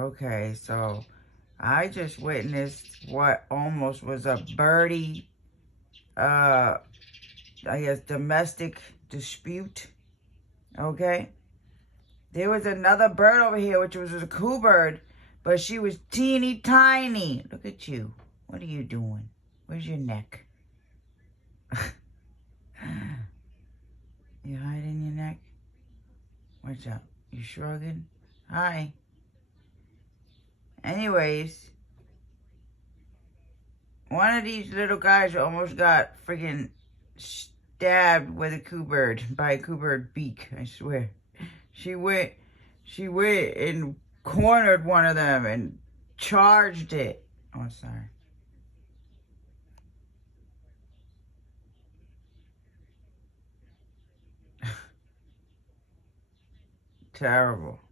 Okay, so I just witnessed what almost was a birdie, I guess, domestic dispute. Okay? There was another bird over here, which was a coo bird, but she was teeny tiny. Look at you. What are you doing? Where's your neck? You hiding your neck? What's up? You shrugging? Hi. Anyways, one of these little guys almost got freaking stabbed with a coo bird, by a coo bird beak, I swear. She went and cornered one of them and charged it. Oh, sorry. Terrible.